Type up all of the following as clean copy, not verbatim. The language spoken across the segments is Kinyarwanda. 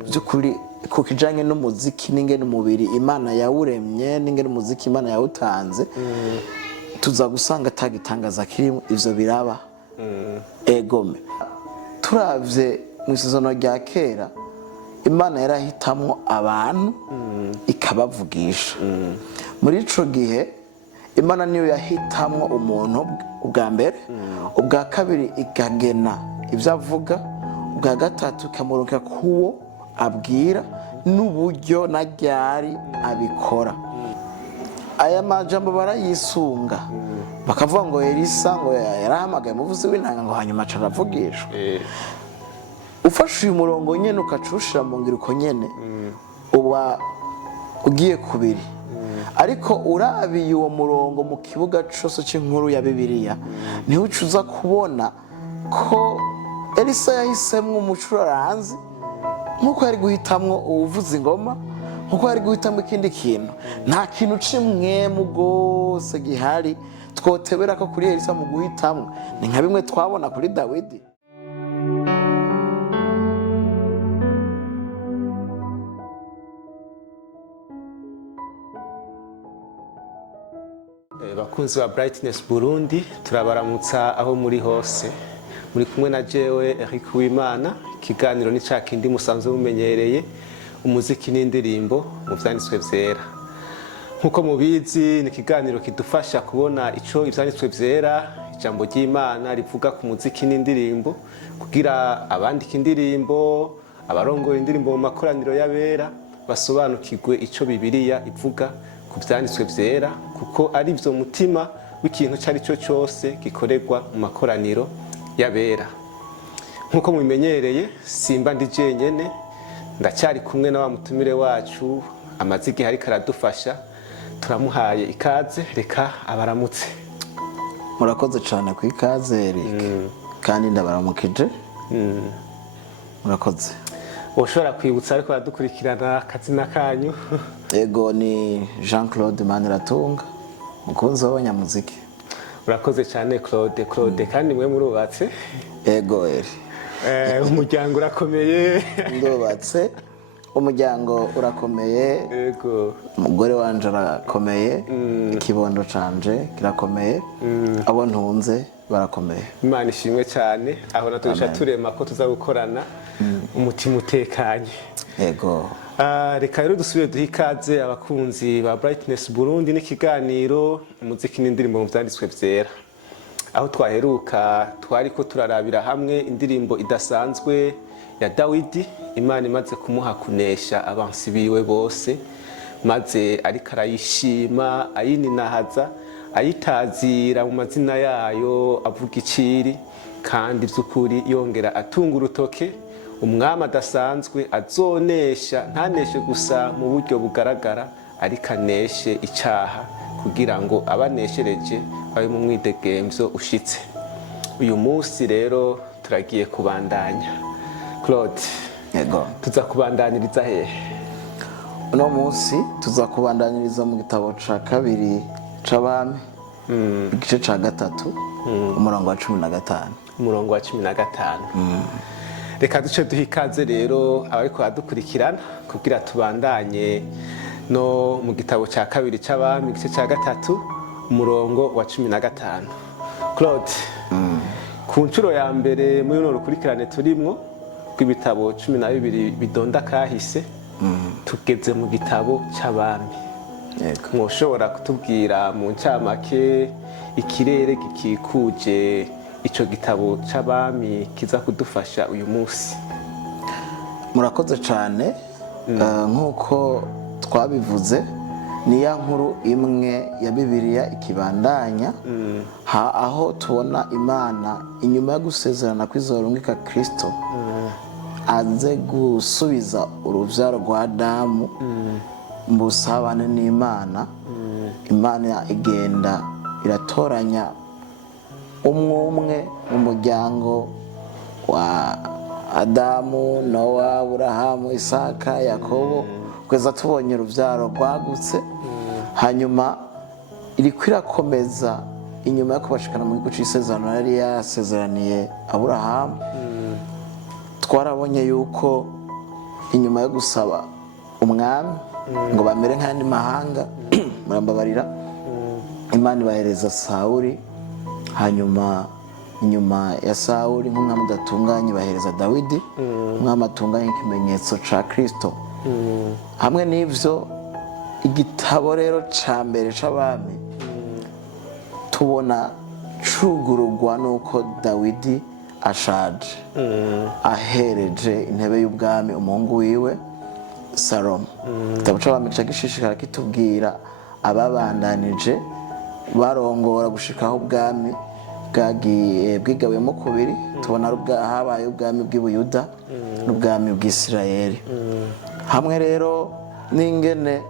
by'ukuri ku kijanye n'umuziki n'ingene umubiri Imana yawuremye n'ingene umuziki Imana yawutanze tuza gusanga atagitangaza kirimo ivyo biraba egome turavye mu isezerano rya kera Imana yarahitamwo abantu ikabavugisha muri ico gihe Imana niyo yahitamwo umuntu ubwa mbere ubwa kabiri ikagena ivyo avuga ubwa gatatu ikamuronka kuwo abwira n'uburyo na ryari abikora aya majambo barayisunga bakavuga ngo Elisa ngo yarahamagaye umuvuzi w'intanga ngo hanyuma acaravugishwa ufashe uyu murongo nyene ukacushira mu ngiro uko nyene uba ugiye kubiri ariko urabiye uwo murongo mu kibuga cyose cy'inkuru ya Bibiliya niho ucuza kubona ko Elisa yahisemwe umucuraranzi nkuko yari guhitamwo uvuza ingoma nkuko yari guhitamwo ikindi kintu nta kintu cimwe mu gose gihari twotebera ko kuri Elisa mu guhitamwo ni nka bimwe twabona kuri Dawidi. Bakunzi ba Brightness Burundi turabaramutsa aho muri hose muri kumwe na jewe Eric Uwimana ikiganiro ni cakindi musanzwe mumenyereye umuziki n'indirimbo mu vyanditswe vyera nkuko mubizi ni ikiganiro kidufasha kubona ico ivyanditswe vyera ijambo ry'Imana rivuga ku muziki n'indirimbo kugira abandika indirimbo abarongora indirimbo mu makoraniro y'abera basobanukirwe ico Bibiliya ivuga ku vyanditswe vyera kuko ari vyo mutima w'ikintu cari cyo cyose gikorerwa mu makoraniro y'abera nkuko mubimenyereye simba ndi jenyene ndacyari kumwe na wa mutumire wacu amazigi hari karadufasha turamuhaye ikaze reka abaramutse. Murakoze cyane ku ikaze Eric kandi ndabaramukije murakoze. Ushobora kwibutsa ariko badukurikirana kazina kanyu? Ego ni Jean-Claude Maniratunga mukunzi w'abanyamuziki. Urakoze cyane Claude kandi mwe murubatse? Ego eri umuryango urakomeye? Ndubatse umuryango urakomeye. Ego umugore wanje arakomeye ikibondo canje kirakomeye abo ntunze barakomeye. Imana ishimwe cyane aho naturisha turema ko tuzagukorana umutima utekanye. Ego reka rero dusubire duha ikaze abakunzi ba Brightness Burundi n'ikiganiro umuziki n'indirimbo mu vyanditswe vyera aho twaheruka twariko turarabira hamwe indirimbo idasanzwe ya Dawidi Imana imaze kumuha kunesha abansi biwe bose maze ariko arayishima ayininahaza ayitazira mu mazina yayo avuga iciri kandi vy'ukuri yongera atunga urutoke umwami adasanzwe azonesha ntaneshe gusa mu buryo bugaragara ariko aneshe icaha kugira ngo abaneshereje babe mu mwidegemvyo ushitse. Uyu munsi rero turagiye kubandanya. Claude, Ego tuza kubandaniriza hehe? uno munsi tuza kubandaniriza mu gitabo ca kabiri c'abami igice ca gatatu umurongo wa 15. Umurongo wa 15. Reka duce duha ikaze rero abariko badukurikirana kugira tubandanye no mu gitabo ca kabiri c'abami igice ca gatatu umurongo wa 15. Claude, ku ncuro ya mbere muri runo rukurikirane turimwo rw'ibitabo 12 bidonda kahise tugeze mu gitabo c'abami. Mwoshobora kutubwira mu ncamake ikirere gikikuje ico gitabo c'abami kiza kudufasha uyu munsi? Murakoze cyane nkuko twabivuze ni ya nkuru imwe ya Bibiliya ikibandanya aho tubona Imana inyuma yo gusezerana kw'izorungika Kristo aze gusubiza uruvyaro rwa Adamu mu busabane n'Imana. Imana igenda iratoranya umwe mu muryango wa Adamu, Nowa, Aburahamu, Isaka, Yakobo kweza tubonye uruvyaro rwagutse hanyuma iriko irakomeza inyuma yo kubashikana mu gihugu c'isezerano yari yasezeraniye Aburahamu. Twarabonye yuko inyuma yo gusaba umwami ngo bamere nk'andi mahanga murambabarira, Imana ibahereza Sawuli, hanyuma inyuma ya Sawuli nk'umwami udatunganye ibahereza Dawidi, umwami atunganye ikimenyetso ca Kristo. Hamwe n'ivyo igitabo rero ca mbere c'abami tubona cugurugwa nuko Dawidi ashaje, ahereje intebe y'ubwami umuhungu wiwe Salomo. Igitabo c'abami ca gishishikara kitubwira ababandanije barongora gushikaho ubwami bwagiye bwigabuyemo kubiri. Tubona habaye ubwami bw'Ibuyuda n'ubwami bw'Isirayeli. Hamwe rero n'ingene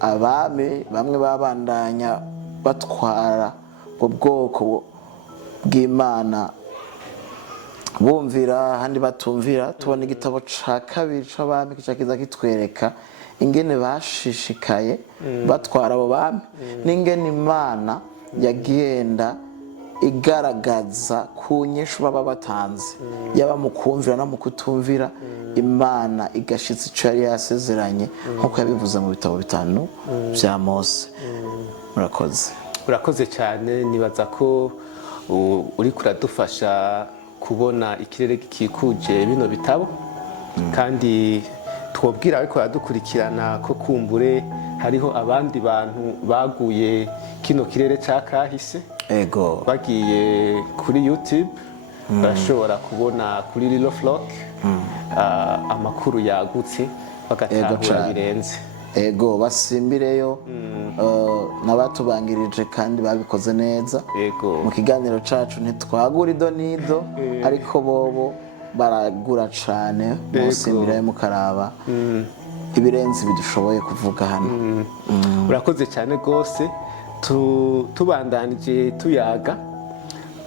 abami bamwe babandanya batwara ubwo bwoko bw'Imana bumvira handi batumvira. Tubona igitabo ca kabiri c'abami kiza kitwereka ingene bashishikaye batwara abo bami, n'ingene Imana yagenda igaragaza ku nyishu baba batanze, yaba mu kumvira no mu kutumvira, Imana igashitsa ico yari yasezeranye nk'uko yabivuze mu bitabo 5 vya Mose. Murakoze. Urakoze cyane, nibaza ko uri kuradufasha kubona ikirere gikikuje bino bitabo, kandi twobwira ariko yadukurikirana ko kumbure hariho abandi bantu baguye kino kirere ca kahise. Ego. Bagiye kuri YouTube barashobora kubona kuri Lilo Flock amakuru yagutse bagatahura birenze. Ego, basimbireyo n'abatubangirije kandi babikoze neza. Ego. Mu kiganiro cacu ntitwagura ido nido, ariko bobo baragura cane, musimbirayo mukaraba ibirenze bidushoboye kuvuga hano. Urakoze cyane gose. Tubandanije tuyaga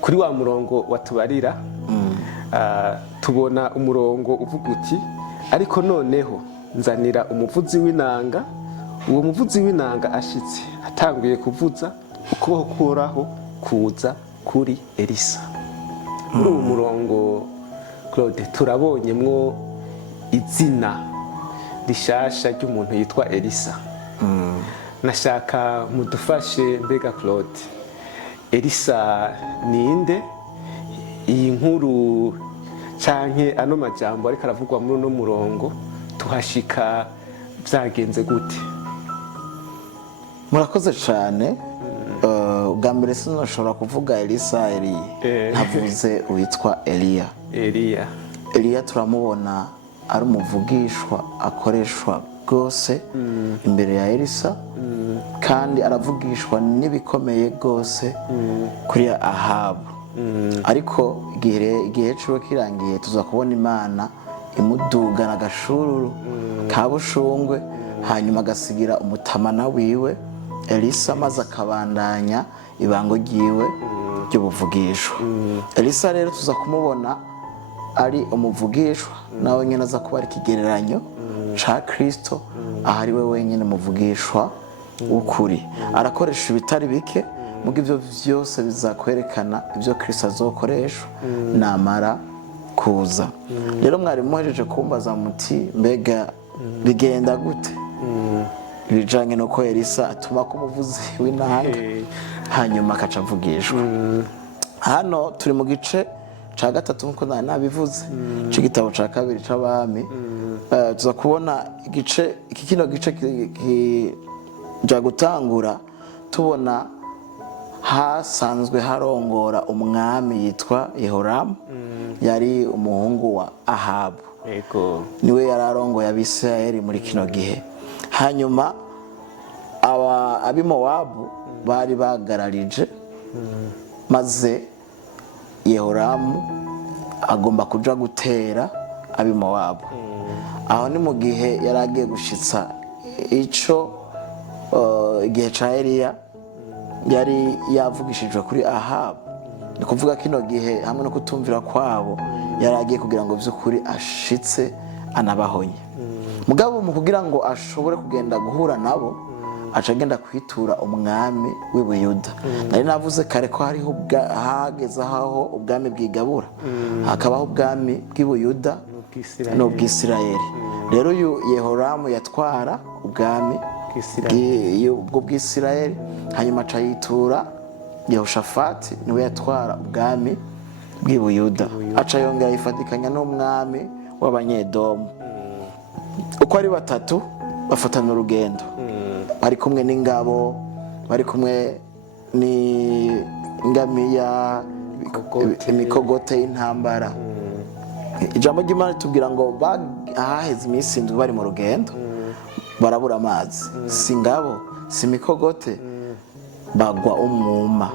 kuri wa murongo watubarira, tubona umurongo uvuga uti ariko noneho nzanira umuvuzi w'inanga. Uwo muvuzi w'inanga ashitse atanguye kuvuza, ukuboko kuhoraho kuza kuri Elisa. Muri uwo murongo Claude turabonyemwo izina rishasha ry'umuntu yitwa Elisa. Nashaka mudufashe, mbega Claude, Elisa ninde? Iyi nkuru canke ano majambo ariko aravugwa muri uno murongo tuhashika byagenze gute? Murakoze cyane. Ubwa mbere sinashobora kuvuga Elisa ntavuze uwitwa Eliya. Eliya turamubona ari umuvugishwa akoreshwa rwose imbere ya Elisa, kandi aravugishwa n'ibikomeye rwose kuri Ahabu. Ariko igihe ciwe kirangiye tuza kubona Imana imudugana agashururu ka bushungwe, hanyuma agasigira umutamana wiwe Elisa, maze akabandanya ibango ryiwe ry'ubuvugishwa. Elisa rero tuza kumubona ari umuvugishwa, nawe nyine aza kuba ari ikigereranyo ca Kristo, ahari we wenyine muvugishwa w'ukuri. Arakoresha ibitari bike, mugo ivyo vyose bizakwerekana ibyo Kristo azokoresha namara kuza. Rero mwari muhejeje kumbaza muti mbega bigenda gute ibijanye nuko Elisa atuma ko umuvuzi w'inanga hanyuma akaca avugishwa. Hano turi mu gice ca gatatu nkuko nabivuze c'igitabo ca kabiri c'abami. Tuza kubona kino gice ja gutangura tubona hasanzwe harongora umwami yitwa Yehoramu, yari umuhungu wa Ahabu. Niwe yararongoye Abisirayeli muri kino gihe. Hanyuma Abimowabu bari bagararije, maze Yehoramu agomba kuja gutera Abimowabu. Aho ni mu gihe yari agiye gushitsa ico igihe ca Eliya yari yavugishijwe kuri Ahabu. Ni kuvuga kino gihe hamwe no kutumvira kwabo yari agiye kugira ngo vy'ukuri ashitse anabahonye. Mugabo mu kugira ngo ashobore kugenda guhura nabo, aca agenda kwitura umwami w'Ibuyuda. Nari navuze kare ko hariho hageze aho ubwami bwigabura, hakabaho ubwami bw'Ibuyuda n'ubw'Isirayeli. rero uyu Yehoramu yatwara ubwami ubwo bw'Isirayeli, hanyuma aca yitura Yehoshafati niwe yatwara ubwami bw'i Buyuda, aca yongera yifatikanya n'umwami w'Abanyedomu. Uko ari batatu bafatana urugendo, bari kumwe n'ingabo, bari kumwe n'ingamiya, imikogote y'intambara. Ijambo ry'Imana ritubwira ngo ahaheze iminsi indwi bari mu rugendo barabura amazi, si ingabo si imikogote, bagwa umwuma.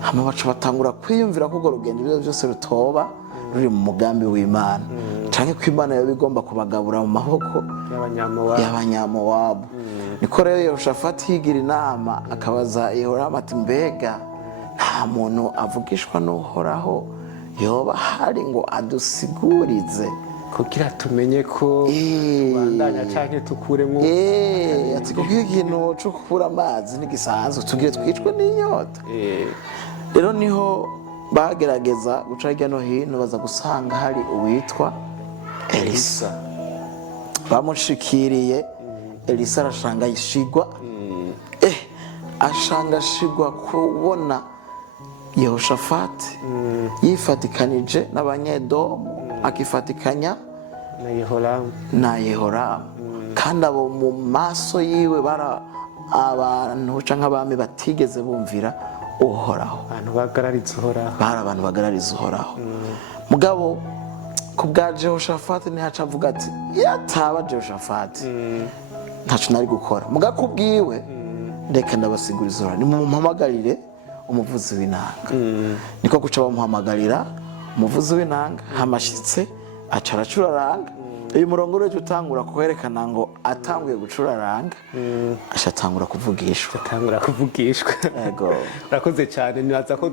Hama baca batangura kwiyumvira ko urwo rugendo ibyo byose rutoba ruri mu mugambi w'Imana, canke ko Imana yoba igomba kubagabura mu maboko y'Abanyamowabu. Niko rero Yehoshafati yigira inama akabaza Yehoramu ati mbega nta muntu avugishwa n'Uhoraho yoba hari ngo adusigurize kugira tumenye ko tubandanya canke tukuremo ati kuko ikintu cyo gukura amazi n'igisanzwe tugire twicwe n'inyota. Rero niho bagerageza guca hirya no hino baza gusanga hari uwitwa Elisa. Bamushikiriye Elisa arashanga yishigwa, ashangashigwa kubona Yehoshafati yifatikanije n'Abanyedomu akifatikanya na Yehoramu, kandi abo mu maso yiwe bara abantu canke abami batigeze bumvira Uhoraho, abantu bagarariza Uhoraho, bari abantu bagarariza Uhoraho. Mugabo ku bwa Jehoshafati ntihaca avuga ati yataba Jehoshafati ntaco nari gukora. Mugabo kubwiwe reka ndabasiguriza Uhoraho, nimumpamagarire umuvuzi w'inanga. Niko guca bamuhamagarira umuvuzi w'inanga, hamashitse aca aracuraranga. Uyu murongo rero utangura kwerekana ngo atanguye gucuraranga aca atangura kuvugishwa. Yego, urakoze cyane. Nibaza ko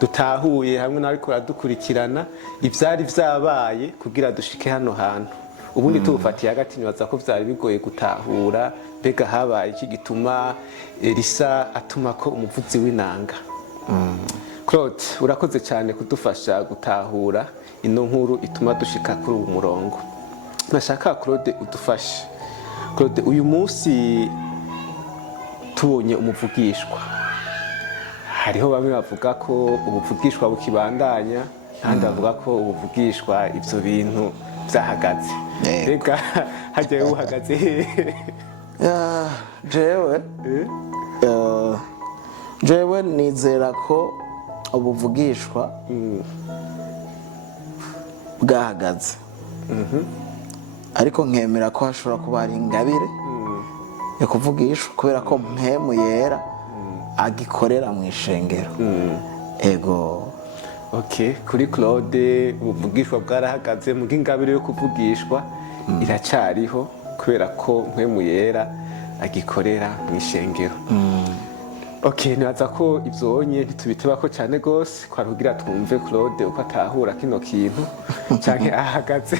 dutahuye hamwe n'ariko radukurikirana ivyari vyabaye kugira dushike hano hantu. Ubundi tubufatiye hagati, nibaza ko vyari bigoye gutahura mbega habaye iki gituma Elisa atuma ko umuvuzi w'inanga. Claude, urakoze cyane kudufasha gutahura ino nkuru ituma dushika kuri uwo murongo. Nashaka Claude udufashe. Claude, uyu munsi tubonye umuvugishwa, hariho bamwe bavuga ko ubuvugishwa bukibandanya, kandi bavuga ko ubuvugishwa ivyo bintu vyahagaze. Reka hagiye uhagaze jewe nizera ko ubuvugishwa bwahagaze, ariko nkemera ko hashobora kuba hari ingabire yo kuvugishwa kubera ko mpemu yera agikorera mu ishengero. Ego. Okay, kuri Claude ubuvugishwa bwarahagaze, mu ingabire yo kuvugishwa iracariho kubera ko mpemu yera agikorera mu ishengero. Okay, nibaza ko ivyonye ntitubitebako cyane gose kwarugira twumve Claude uko atahura kino kintu canke ahagaze.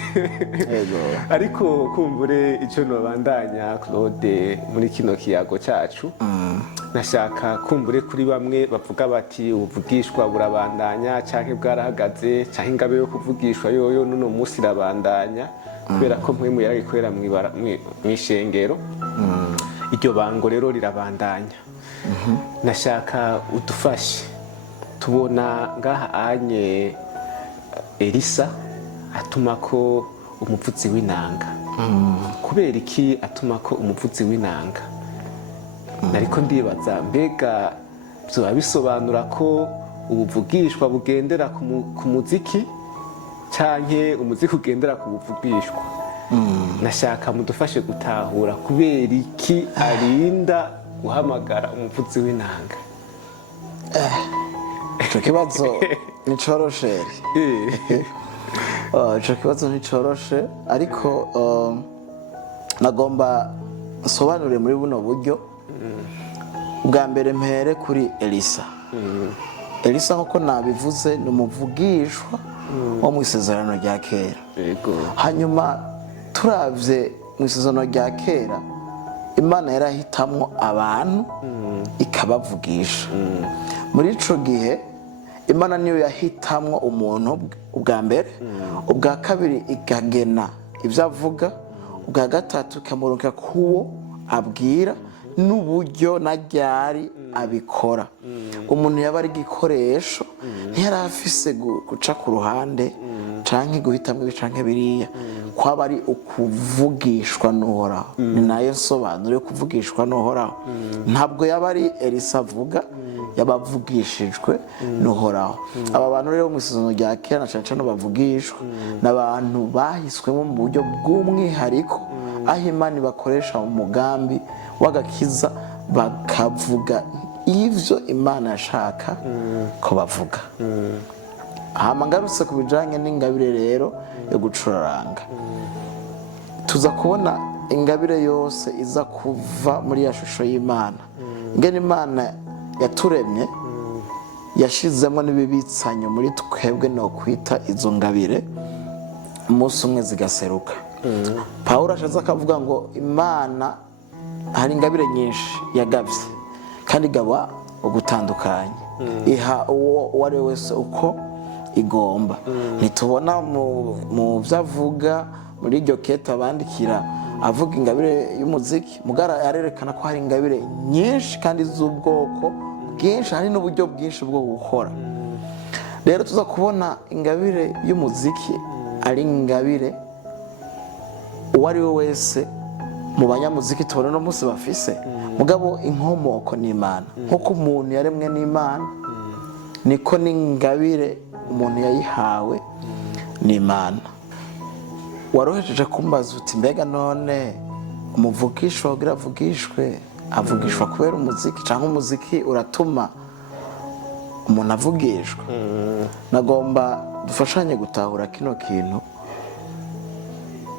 Ariko kumbure ico nobandanya Claude muri kino kiyago cacu, nashaka kumbure kuri bamwe bavuga bati ubuvugishwa burabandanya canke bwarahagaze, canke ingabe yo kuvugishwa yoyo nuno musi irabandanya kubera ko mpwemu yaragikorera mw'ishengero. Iryo bango rero rirabandanya. Nashaka udufashe, tubona ngaha anye Elisa atuma ko umuvuzi w'inanga. Kubera iki atuma ko umuvuzi w'inanga? Nariko ndibaza mbega vyoba bisobanura ko ubuvugishwa bugendera ku muziki canke umuziki ugendera ku buvugishwa? Nashaka mudufashe gutahura kubera iki arinda guhamagara umuvuzi w'inanga. Ico kibazo nicoroshe. Ico kibazo nicoroshe, ariko nagomba nsobanure muri buno buryo. Bwa mbere mpere kuri Elisa. Elisa nkuko nabivuze ni umuvugishwa wo mu isezerano rya kera. Hanyuma turavye mu isezerano rya kera, Imana yarahitamwo abantu ikabavugisha. Muri ico gihe Imana niyo yahitamwo umuntu ubwa mbere, ubwa kabiri ikagena ibyo avuga, ubwa gatatu ikamurungika kuwo abwira n'uburyo na ryari abikora. Umuntu yaba ari igikoresho ntiyari afise guca ku ruhande canke guhitamwo ibi canke biriya, kwaba ari ukuvugishwa n'Uhoraho. Ni nayo nsobanuro yo kuvugishwa n'Uhoraho. Ntabwo yaba ari Elisa avuga, yabavugishijwe n'Uhoraho. Aba bantu rero mu isezerano rya kera na cane cane bavugishwa n'abantu bahiswemo mu buryo bw'umwihariko, aho Imana ibakoresha mu mugambi w'agakiza, bakavuga ivyo Imana yashaka ko bavuga. Hama ngarutse ku bijanye n'ingabire rero yo gucuraranga, tuza kubona ingabire yose iza kuva muri ya shusho y'Imana. Ngene Imana yaturemye yashizemo n'ibibitsanyo muri twebwe no kwita izo ngabire, umunsi umwe zigaseruka. Pawulo ashaza akavuga ngo Imana hari ingabire nyinshi yagavye kandi igaba ugutandukanye, iha uwo ari wese uko igomba. Ntitubona mu vyavuga muri iryo keta bandikira avuga ingabire y'umuziki, mugara yarerekana ko hari ingabire nyinshi kandi z'ubwoko bwinshi, hari n'uburyo bwinshi bwo gukora. Rero tuza kubona ingabire y'umuziki ari ingabire uwo ari we wese mu banyamuziki tubona no munsi bafise, mugabo inkomoko n'Imana. Nkuko umuntu yaremwe n'Imana, niko n'ingabire umuntu yayihawe n'Imana. Warohejeje kumbaza uti mbega none umuvugishwa kugira avugishwe avugishwa kubera umuziki cyangwa umuziki uratuma umuntu avugishwa? Nagomba dufashanye gutahura kino kintu.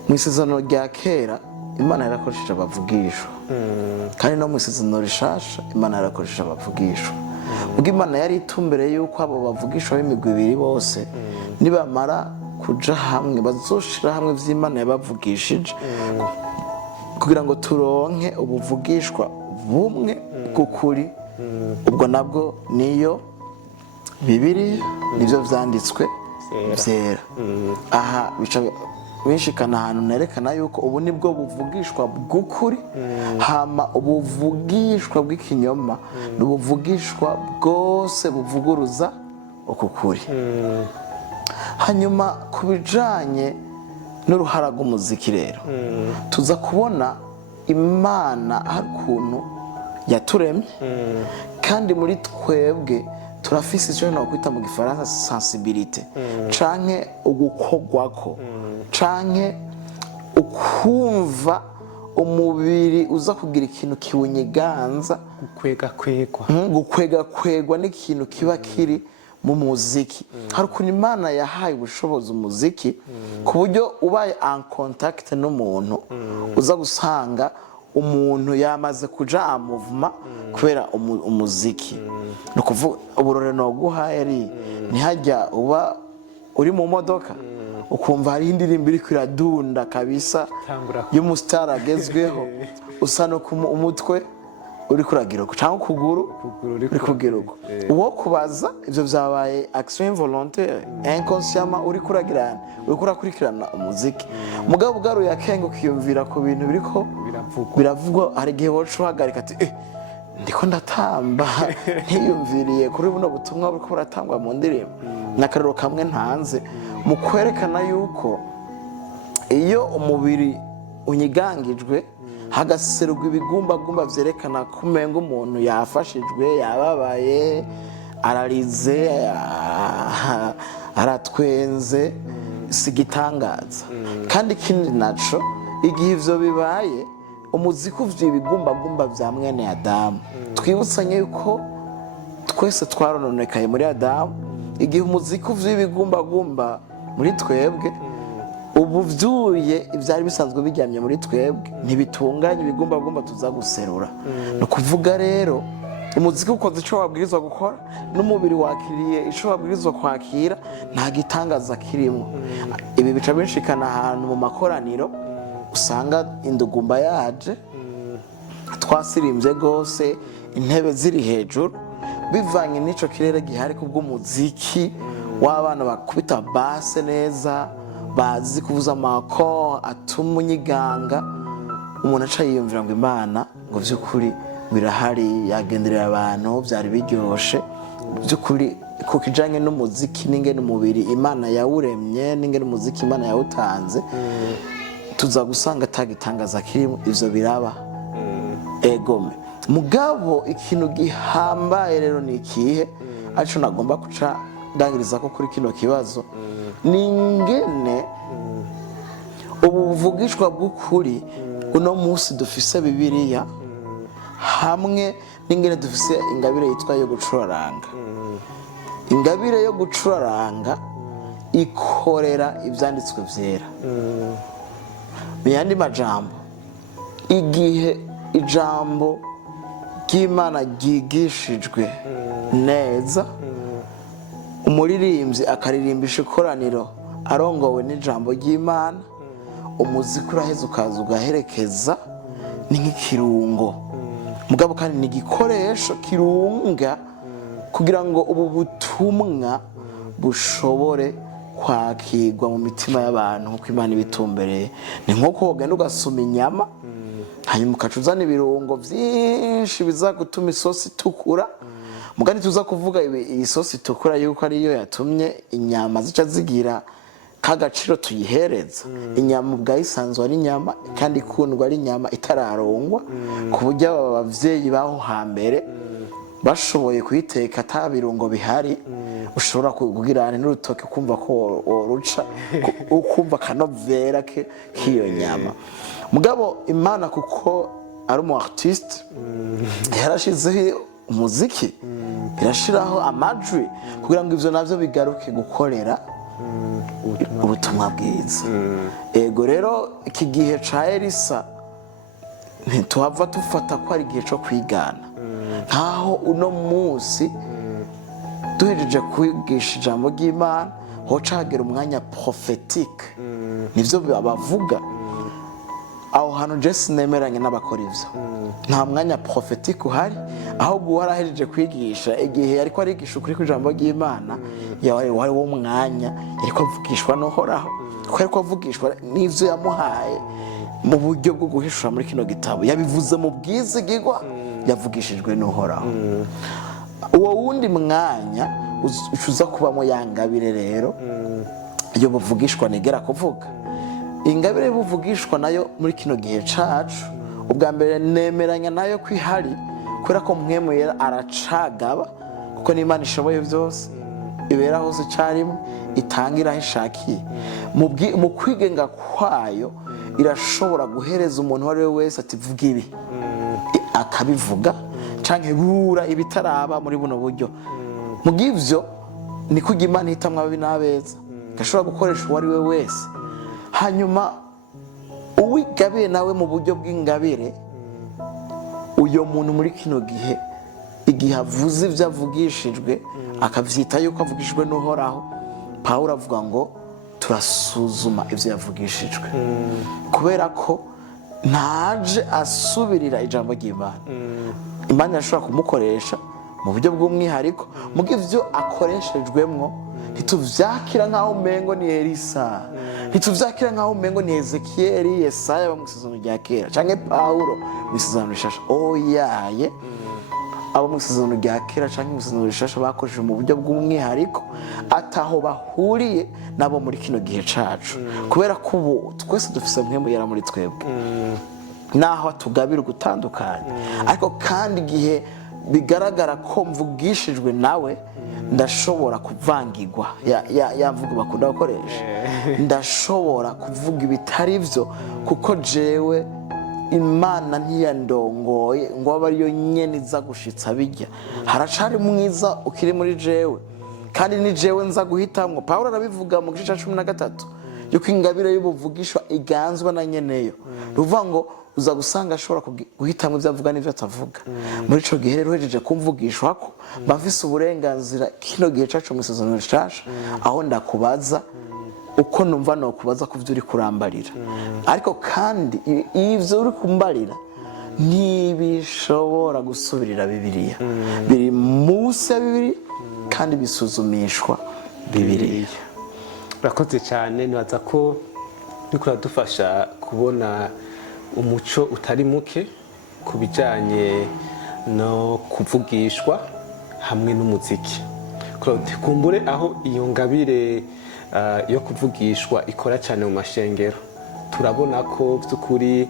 Mu isezerano rya kera Imana yarakoresheje abavugishwa, kandi no mu isezerano rishasha Imana yarakoresheje abavugishwa. Ubwo Imana yari itumbere yuko abo bavugishwa b'imigwi ibiri bose nibamara kuja hamwe bazoshira hamwe vy'Imana yabavugishije, kugira ngo turonke ubuvugishwa bumwe bw'ukuri. Ubwo nabwo niyo Bibiliya, nivyo vyanditswe vyera. Aha bica bishikana ahantu nerekana yuko ubu nibwo buvugishwa bw'ukuri, hama ubuvugishwa bw'ikinyoma n'ubuvugishwa bwose buvuguruza uku kuri. Hanyuma ku bijanye n'uruhara rw'umuziki rero, tuza kubona Imana hari ukuntu yaturemye, kandi muri twebwe turafise icyo nokwita mu gifaransa sensibilité, canke ugukogwako, canke ukumva umubiri uza kugira ikintu kiwunyiganza, gukwegwa n'ikintu kiba kiri mu muziki. Hari ukuntu Imana yahaye ubushobozi umuziki ku buryo ubaye en contact n'umuntu uza gusanga umuntu yamaze kuja en mouvement kubera umuziki. No kuvuga uburore no guhaye ari ntihajya uba uri mu modoka ukumva hari indirimbo iri kwiradunda kabisa y'umustar agezweho, usa no umutwe uri kuragiruka cyangwa ukuguru uri kugiruka. Uwo kubaza ivyo vyabaye action involontaire, inconsciemment uri kuragirana, uri kurakurikirana umuziki. Mugabo bwaru yakenga ukiyumvira ku bintu biriko biravugwa, hari gihe wocu hagarika ati ndiko ndatamba ntiyumviriye kuri buno butumwa buriko buratangwa mu ndirimbo. Nakarero kamwe ntanze mu kwerekana yuko iyo umubiri unyigangijwe hagaserugwa ibigumbagumba vyerekana kumenga umuntu yafashijwe, yababaye, ararize, aratwenze, sigitangaza. Kandi ikindi naco, igihe ivyo bibaye, umuziki uvyo ibigumbagumba vya mwene Adamu, twibutsanye yuko twese twarononekaye muri Adamu. Igihe umuziki uvyo ibigumbagumba muri twebwe, ubu vyuye ivyari bisanzwe bijyamye muri twebwe, ntibitunganye ibigumbagumba tuza guserura. No kuvuga rero umuziki ukoze ico wabwirizwa gukora, n'umubiri wakiriye ico wabwirizwa kwakira, nta gitangaza kirimo. Ibi bica bishikana ahantu mu makoraniro usanga indugumba yaje, twasirimbye gose, intebe ziri hejuru, bivanye n'ico kirere gihari kubw'umuziki w'abana bakubita basse neza, bazi kuvuza amakoro atuma unyiganga umuntu aca yiyumvira ngo imana ngo by'ukuri birahari yagenderera abantu byari biryoshe by'ukuri ku kijanye n'umuziki n'ingene umubiri imana yawuremye n'ingene umuziki imana yawutanze tuza gusanga atagitangaza kirimo ivyo biraba egome mugabo ikintu gihambaye rero ni ikihe aco nagomba kuca ndangiriza ko kuri kino kibazo ni ingene ubuvugishwa bw'ukuri uno munsi dufise bibiliya hamwe n'ingene dufise ingabire yitwa yo gucuraranga ingabire yo gucuraranga ikorera ivyanditswe vyera mu yandi majambo igihe ijambo ry'Imana ryigishijwe neza umuririmbyi akaririmbisha ikoraniro arongowe n'ijambo ry'Imana umuziki uraheza ukaza ugaherekeza ni nk'ikirungo mugabo kandi ni igikoresho kirunga kugira ngo ubu butumwa bushobore kwakirwa mu mitima y'abantu nk'uko Imana ibitumbereye ni nk'uko wogenda ugasoma inyama hanyuma ukaca uzana ibirungo byinshi biza gutuma isosi itukura mugani tuza kuvuga iyi sosi itukura yuko ariyo yatumye inyama zica zigira kagaciro tuyihereza inyama ubwayisanzwe ari inyama kandi ikundwa ari inyama itararongwa ku buryo abavyeyi baho hambere bashoboye kuyiteka ata birungo bihari ushobora kugirana n'urutoke ukumva ko woruca ukumva kanovera k'iyo nyama mugabo Imana kuko ari umu artiste yarashizeho umuziki irashiraho amajwi kugira ngo ivyo navyo bigaruke gukorera ubutumwa bwiza ego rero iki gihe ca Elisa ntituhava dufata ko ari igihe co kwigana nkaho uno munsi duhejeje kwigisha ijambo ry'Imana hoca hagera umwanya prophetique nivyo bavuga aho hantu je sinemeranye n'abakora ivyo nta mwanya prophetique uhari aho guhora ahejeje kwigisha igihe ariko arigisha ukuri kw'ijambo ry'Imana wari wo mwanya ariko avugishwa n'Uhoraho ko ariko avugishwa n'ivyo yamuhaye mu buryo bwo guhishura muri kino gitabo yabivuze mu bwizigirwa yavugishijwe n'Uhoraho uwo wundi mwanya ucuza kubamo yangabire rero iyo buvugishwa nigera kuvuga ingabire y'ubuvugishwa nayo muri kino gihe cacu ubwa mbere nemeranya nayo kwihari kubera ko mwemu yera aracagaba kuko n'Imana ishoboye vyose ibera hose carimwe itangira hishakiye mu kwigenga kwayo irashobora guhereza umuntu wari we wese ati vuga ibi akabivuga canke bura ibitaraba muri buno buryo mu givyo ni kugira Imana hitamwa ababi n'abeza gashobora gukoresha uwari we wese hanyuma uwigabiye nawe mu buryo bw'ingabire uyo muntu muri kino gihe igihe avuze ivyo avugishijwe akavyita yuko avugishijwe n'Uhoraho Pawulo avuga ngo turasuzuma ivyo yavugishijwe kubera ko ntaje asubirira ijambo ry'Imana Imana yashobora kumukoresha mu buryo bw'umwihariko mugo ivyo akoreshejwemwo ntituvyakira nkaho umengo ni Elisa ntituvyakira nkaho umengo ni Ezekiyeli Yesaya bo mw'isezerano rya kera canke Pawulo mw'isezerano rishasha oyaye abo mw'isezerano rya kera canke mw'isezerano rishasha bakoresheje mu buryo bw'umwihariko ataho bahuriye nabo muri kino gihe cacu kubera ko ubu twese dufise mwemu yera muri twebwe naho tugabira gutandukanye ariko kandi igihe bigaragara ko mvugishijwe nawe ndashobora kuvangirwa yavuga bakunda gukoresha ndashobora kuvuga ibitari vyo kuko jewe Imana ntiyandongoye ngo abe ariyo nyene iza gushitsa bijya haracari mwiza ukiri muri jewe kandi ni jewe nza guhitamwo Pawulo arabivuga mu gice ca 13 yuko ingabire y'ubuvugishwa iganzwa na nyeneyo ruvuga ngo uza gusanga ashobora guhitamwo ivyo avuga n'ivyo atavuga muri ico gihe rero uhejeje kumvugishwa ko bafise uburenganzira kino gihe cacu mu isezerano rishasha aho ndakubaza uko numva no kubaza ko ivyo uri kurambarira ariko kandi ivyo uri kumbarira ntibishobora gusubirira Bibiliya biri munsi ya Bibiliya kandi bisuzumishwa Bibiliya urakoze cyane nibaza ko uriko uradufasha kubona umuco utari muke ku bijyanye no kuvugishwa hamwe n'umuziki. Claude, kumbure aho iyo ngabire yo kuvugishwa ikora cyane mu mashengero, turabona ko by'ukuri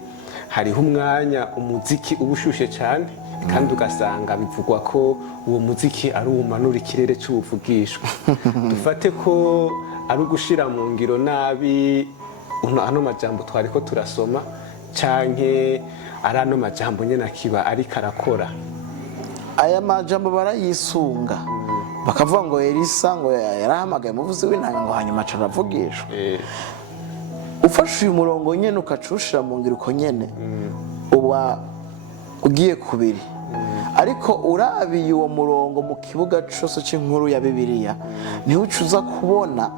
hariho umwanya umuziki uba ushushe cyane kandi ugasanga bivugwa ko uwo muziki ari uwumanura ikirere cy'ubuvugishwa. Dufate ko ari ugushira mu ngiro nabi ano majambo twari ko turasoma canke ari ano majambo nyene akiba ariko arakora. Aya majambo barayisunga bakavuga ngo Elisa ngo yarahamagaye umuvuzi w'intanga ngo hanyuma aca aravugishwa. Ufashe uyu murongo nyene ukacushira mu ngiro uko nyene uba ugiye kubiri, ariko urabiye uwo murongo mu kibuga cyose cy'inkuru ya Bibiliya niho ucuza kubona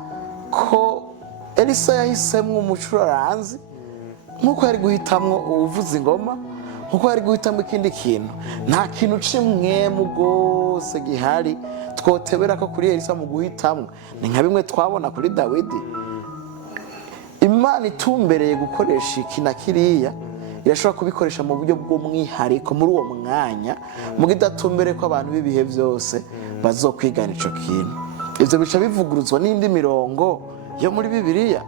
ko Elisa yahisemwo umucuraranzi nkuko yari guhitamwo uvuza ingoma, nkuko yari guhitamwo ikindi kintu. Nta kintu c'imwemu rwose gihari twotebera ko kuri Elisa mu guhitamwo. Ni nka bimwe twabona kuri Dawidi. Imana itumbereye gukoresha iki na kiriya irashobora kubikoresha mu buryo bw'umwihariko muri uwo mwanya, mu gidatumbereye ko abantu b'ibihe byose bazokwigana ico kintu. Ivyo bica bivuguruzwa n'indi mirongo yo muri Bibiliya,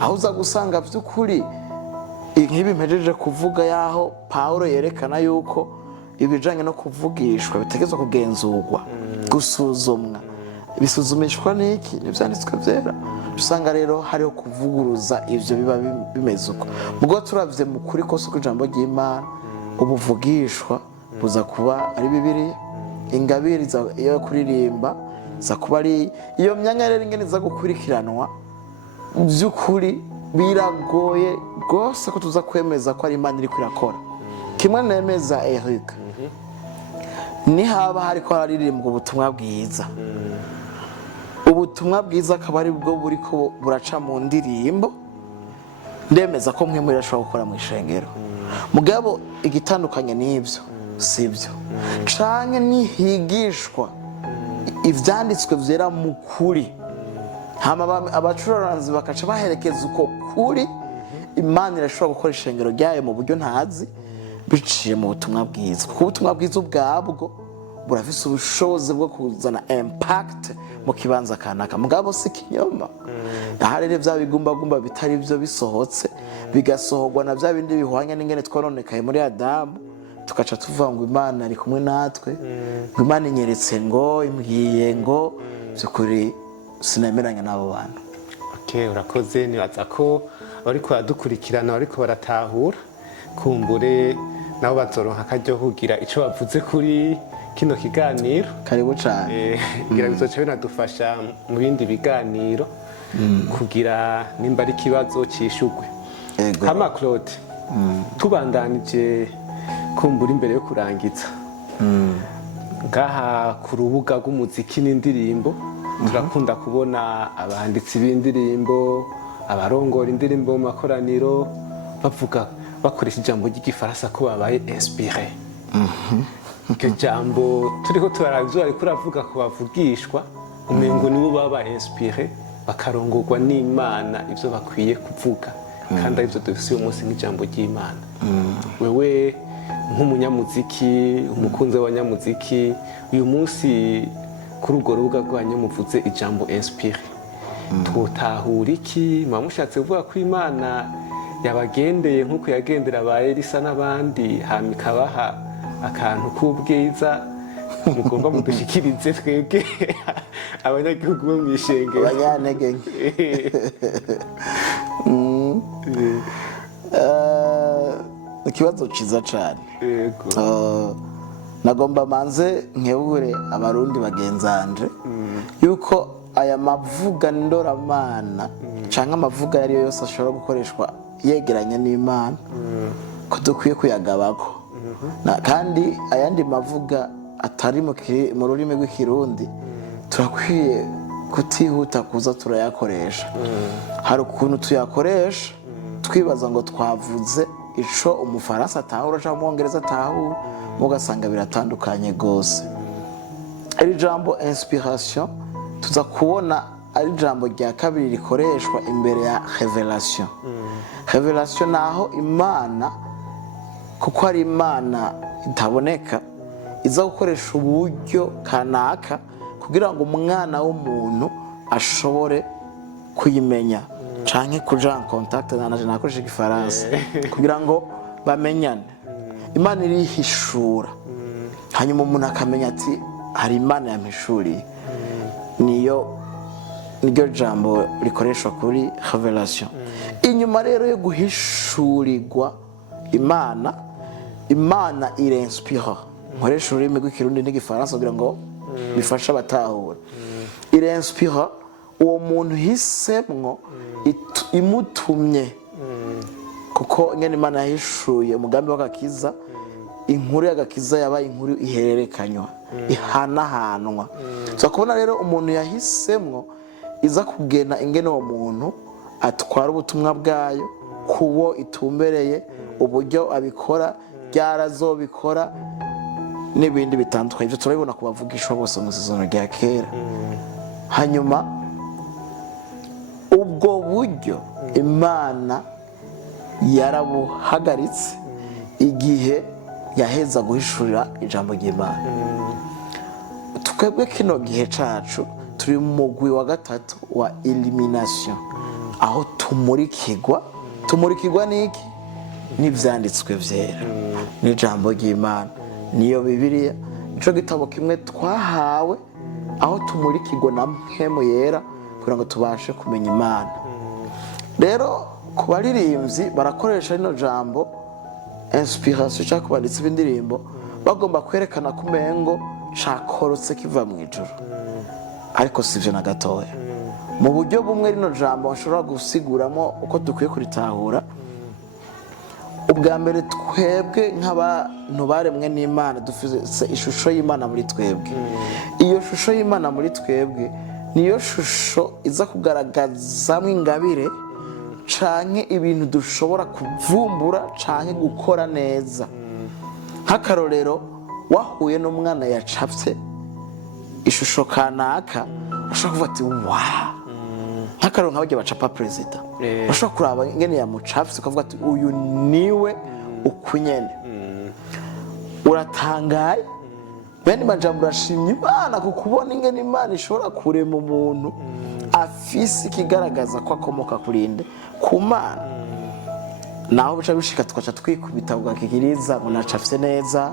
aho uza gusanga by'ukuri nk'ibi mpejeje kuvuga yaho Pawulo yerekana yuko ibijanye no kuvugishwa bitegezwa kugenzurwa, gusuzumwa. Bisuzumishwa n'iki? N'ivyanditswe vyera. Usanga rero hariho kuvuguruza ivyo biba bimeze uko. Ubwo turavye mu kuri kose ku ijambo ry'Imana, ubuvugishwa buza kuba ari Bibiliya. Ingabire yo kuririmba za kuba ari iyo myanya rero ingene za gukurikiranwa by'ukuri biragoye rwose ko tuza kwemeza ko ari Imana iri kwirakora. Kimwe nemeza Eric, ni haba hariko haririmbwa ubutumwa bwiza. Ubutumwa bwiza akaba ari bwo buriko buraca mu ndirimbo, ndemeza ko mwe muri ashobora gukora mu ishengero. Mugabo igitandukanye n'ibyo sibyo, canke nihigishwa ivyanditswe vyera mu kuri, hama abacuraranzi bakaca baherekeza uko kuri, Imana irashobora gukora ishengero ryayo mu buryo ntazi biciye mu butumwa bwiza. Kuko ubutumwa bwiza ubwabwo burafise ubushobozi bwo kuzana impact mu kibanza kanaka, mugabo si kinyoma. Aha rero vya bigumbagumba bitari byo bisohotse bigasohorwa na vya bindi bihwanya n'ingene twaronekaye muri Adamu, tukaca tuvuga ngo Imana ari kumwe natwe, ngo Imana inyeretse ngo imbwiye ngo, by'ukuri sinemeranya n'abo bantu. Okay, urakoze. Nibaza ko bariko baradukurikirana bariko baratahura, kumbure nabo bazoronka akaryo kugira ico bavuze kuri kino kiganiro. Karibu cyane. Ngira bizoca binadufasha mu bindi biganiro kugira nimba ari ikibazo cishugwe. Hama Claude, tubandanije kumbura imbere yo kurangiza, ngaha ku rubuga rw'umuziki n'indirimbo turakunda kubona abanditsi b'indirimbo, abarongora indirimbo mu makoraniro bavuga bakoresha ijambo ry'igifaransa ko babaye inspiré. Iryo jambo turiko turarazuba ariko uravuga ko bavugishwa umengo nibo baba inspiré bakarongorwa n'Imana ivyo bakwiye kuvuga, kandi arivyo dufise uyu munsi nk'ijambo ry'Imana. Wewe nk'umunyamuziki, umukunzi w'abanyamuziki, uyu munsi kuri urwo rubuga rwanyu muvuze ijambo inspiré, twotahura iki? Muba mushatse kuvuga ko Imana yabagendeye nk'uko yagendera ba Elisa n'abandi, hama ikabaha akantu k'ubwiza mugomba mudushikirize twebwe abanyagihugu bo mw'ishengero, abanyantege nke? Ikibazo ciza cane. Nagomba manze nkebure abarundi bagenzanje yuko aya mavuga ndoramana canke amavuga yari yose ashobora gukoreshwa yegeranya n'Imana ko dukwiye kuyagabako, kandi ayandi mavuga atari mu rurimi rw'ikirundi turakwiye kutihuta kuza turayakoresha. Hari ukuntu tuyakoresha twibaza ngo twavuze ico umufaransa atahura canke umwongereza atahura, mugasanga biratandukanye gose. Iri jambo inspiration tuza kubona ari ijambo rya kabiri rikoreshwa imbere ya revelation. Revelation naho Imana, kuko ari Imana itaboneka, iza gukoresha uburyo kanaka kugira ngo umwana w'umuntu ashobore kuyimenya canke kuja en contact nakoresha igifaransa kugira ngo bamenyane. Imana irihishura, hanyuma umuntu akamenya ati hari Imana yampishuriye. Niryo jambo rikoreshwa kuri revelation. Inyuma rero yo guhishurirwa Imana irinspira, nkoresha ururimi rw'ikirundi n'igifaransa kugira ngo bifashe abatahura. Irinspira uwo muntu hisemwo imutumye, kuko ngene Imana yahishuye umugambi w'agakiza, inkuru y'agakiza yabaye inkuru ihererekanywa, ihanahanwa. Kubona rero umuntu yahisemwo iza kugena ingene uwo muntu atwara ubutumwa bwayo, kubo itumbereye, uburyo abikora, byarazobikora n'ibindi bitandukanye. Ibyo turabibona ku bavugishwa bose mu isezerano rya kera. Hanyuma ubwo buryo Imana yarabuhagaritse igihe yaheza guhishurira ijambo ry'Imana. Twebwe kino gihe cacu turi mu mugwi wa gatatu wa illumination, aho tumurikirwa n'iki? N'ivyanditswe vyera, n'ijambo ry'Imana, niyo Bibiliya, nico gitabo kimwe twahawe, aho tumurikirwa na mpemu yera kugira ngo tubashe kumenya Imana. Rero ku baririmbyi barakoresha rino jambo inspiration cyangwa kubanditsa b'indirimbo, bagomba kwerekana ko umengo cakorotse kiva mu ijuru, ariko sivyo na gatoya. Mu buryo bumwe rino jambo nshobora gusiguramo uko dukwiye kuritahura. Ubwa mbere, twebwe nk'abantu baremwe n'Imana dufise ishusho y'Imana muri twebwe. Iyo shusho y'Imana muri twebwe niyo shusho iza kugaragazamwo ingabire canke ibintu dushobora kuvumbura canke gukora neza. Nk'akarorero, wahuye n'umwana yacapfye ishusho kanaka, ushobora kuvuga ati wow, nk'akarorero nk'abagiye bacapa perezida, ushobora kuraba ingene yamucapfye ukavuga ati uyu niwe ukunyene. Uratangaye, bene majambo urashimye Imana ku kubona ingene Imana ishobora kurema umuntu afise ikigaragaza ko akomoka kurinde ku Mana. Naho bica bishika tukaca twikubita ugakikiriza ngo nacafye neza,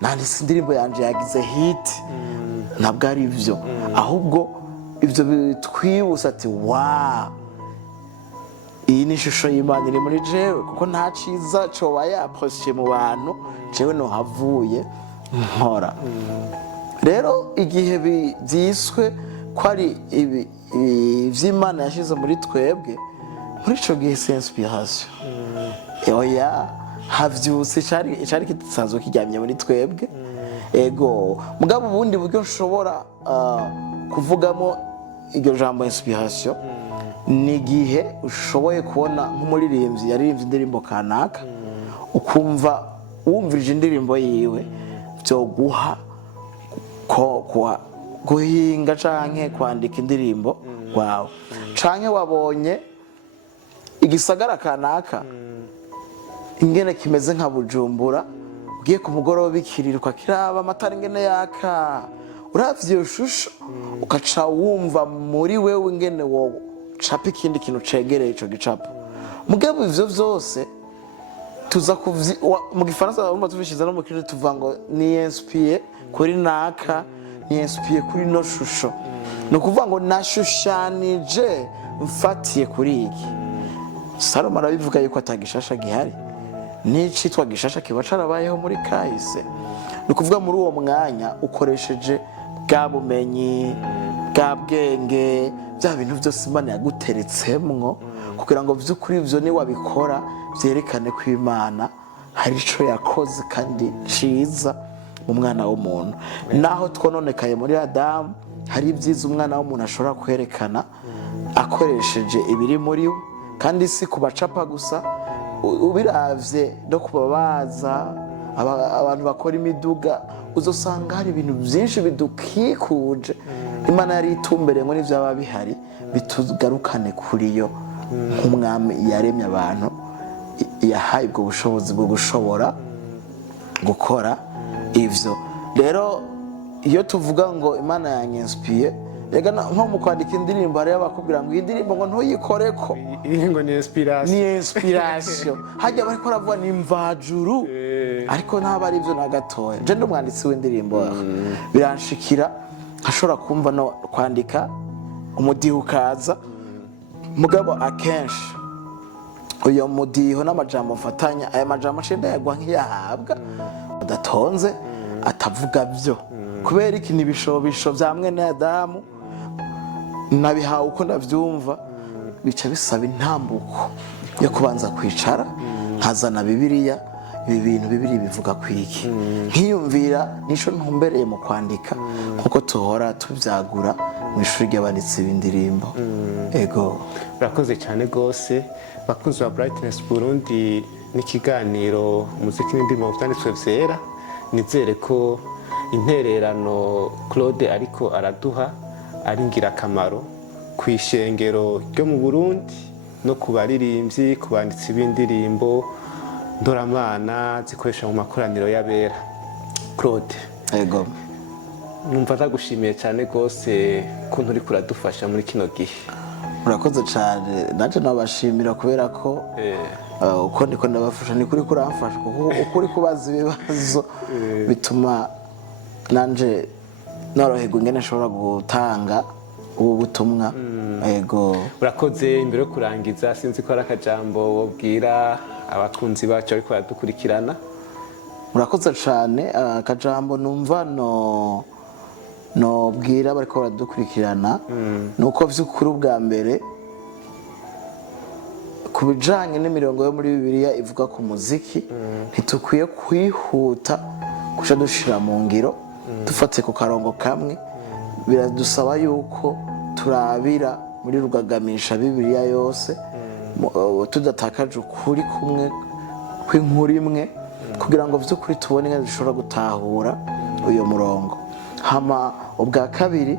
nanditse indirimbo yanje yagize hit. Ntabwo ari ivyo, ahubwo ivyo bitwibutsa ati wow, iyi ni ishusho y'Imana iri muri jewe, kuko nta ciza coba yaposhe mu bantu jewe no havuye nkora. Rero igihe byiswe ko ari ivy'Imana yashize muri twebwe, muri ico gihe c'est inspiration. Oya, havyutse cari kidasanzwe kiryamye muri twebwe. Ego mugabo ubundi buryo nshobora kuvugamo iryo jambo inspiration, ni igihe ushoboye kubona nk'umuririmbyi yaririmbye indirimbo kanaka, ukumva wumvirije indirimbo yiwe byo guha guhinga canke kwandika indirimbo wawe, canke wabonye igisagara kanaka ingene kimeze nka Bujumbura, ugiye ku mugoroba bikirirwa kiraba amatara ingene yaka, uravye iyo shusho ukaca wumva muri wewe ingene wo capa ikindi kintu cegereye ico gicapo. Mugabo ivyo vyose tuza mu gifaransa barumva tubishize no mu kirindi tuvuga ngo ni inspire kuri naka, ni inspire kuri no shusho. No kuvuga ngo nashushanije mfatiye kuri iki. Salomo arabivuga yuko atagishasha gihari, n'icitwa gishasha kiba carabayeho muri kahise. Ni kuvuga muri uwo mwanya ukoresheje bwa bumenyi, bwa bwenge, bya bintu byose Imana yaguteretsemwo, kugira ngo vy'ukuri ivyo ni wabikora vyerekane ko Imana hari ico yakoze kandi ciza mu mwana w'umuntu. Naho twononekaye muri Adamu, hari ibyiza umwana w'umuntu ashobora kwerekana akoresheje ibiri muri we, kandi si kubacapa gusa, ubiravye no kubabaza abantu bakora imiduga, uzosanga hari ibintu byinshi bidukikuje imana yari itumbereye ngo n'ivyaba bihari bitugarukane kuri yo nk'umwami yaremye abantu yahaye ubwo bushobozi bwo gushobora gukora ivyo. Rero iyo tuvuga ngo imana yanyispiye ega nko mu kwandika indirimbo hariyo abakubwira ngo iyi ndirimbo ngo ntuyikoreko ngo ni inspiration, ni inspiration hajya bariko baravuga ni imvajuru ariko ntabwo ari byo na gatoya. Je ndi umwanditsi w'indirimbo biranshikira nkashobora kumva no kwandika umudiho ukaza mugabo akenshi uyo mudiho n'amajambo mfatanya aya majambo ncenda yagwa nk'iyahabwa adatonze atavuga byo kubera iki nibishobisho vya mwene Adamu nabihawe uko ndavyumva bica bisaba intambuko yo kubanza kwicara nkazana Bibiliya ibi bintu Bibiliya bivuga kwiki nkiyumvira nico ntumbereye mu kwandika nkuko tuhora tuvyagura mu ishuri ry'abanditsi b'indirimbo. Ego urakoze cyane gose bakunzi wa Brightness Burundi n'ikiganiro umuziki n'indirimbo vyanditswe vyera. Nizere ko intererano Claude ariko araduha ari ngirakamaro ku ishengero ryo mu Burundi no ku baririmbyi ku banditsi b'indirimbo ndoramana zikoresha mu makoraniro y'abera. Claude, ego numva ndagushimiye cyane gose kuntu uri kuradufasha muri kino gihe. murakoze cyane naje nabashimira kubera ko uko ndiko ndabafasha ni kuri kuramfasha kuko ukuri kubaza ibibazo bituma nanje noroherwa ingene nshobora gutanga ubu butumwa. Ego urakoze. Imbere yo kurangiza sinzi ko ari akajambo wobwira abakunzi bacu ariko baradukurikirana. murakoze cyane akajambo numva no bwira bariko baradukurikirana nuko vy'ukuri ubwa mbere ku bijanye n'imirongo yo muri Bibiliya ivuga ku muziki ntitukwiye kwihuta kuja dushira mu ngiro dufate ku karongo kamwe. Biradusaba yuko turabira muri rugagamisha Bibiliya yose tudatakaje ukuri kumwe kw'inkuru imwe kugira ngo vy'ukuri tubone ingene dushobora gutahura uyo murongo. Hama ubwa kabiri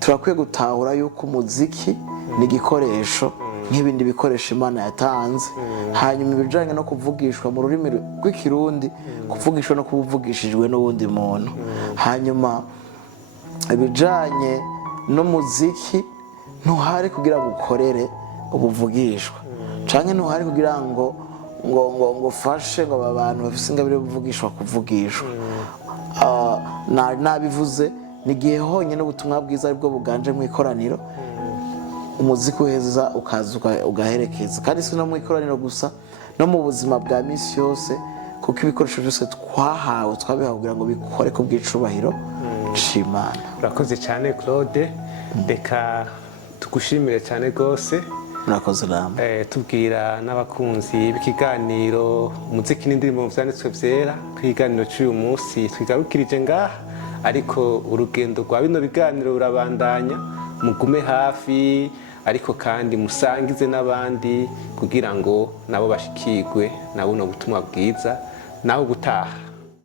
turakwiye gutahura yuko umuziki ni igikoresho nk'ibindi bikoresho Imana yatanze. Hanyuma ibijanye no kuvugishwa mu rurimi rw'ikirundi kuvugishwa no kuvugishijwe n'uwundi muntu. Hanyuma ibijanye n'umuziki ntuhari kugira ngo ukorere ubuvugishwa canke ntuhari kugira ngo ufashe ngo abantu bafise ingabire buvugishwa kuvugishwa. Nabivuze ni igihe honyine ubutumwa bwiza aribwo buganje mu ikoraniro umuziki uheza ukaza ugaherekeza kandi si no mu ikoraniro gusa no mu buzima bwa misi yose kuko ibikoresho byose twabihawe kugira ngo bikore ku bw'icubahiro c'Imana. Urakoze cyane Claude, reka tugushimire cyane gose. Murakoze namwe. Tubwira n'abakunzi b'ikiganiro umuziki n'indirimbo vyanditswe vyera kwiganiro cy'uyu munsi twigarukirije ngaha ariko urugendo rwa bino biganiro rurabandanya. Mugume hafi ariko kandi musangize n'abandi kugira ngo nabo bashikirwe na buno butumwa bwiza naho gutaha.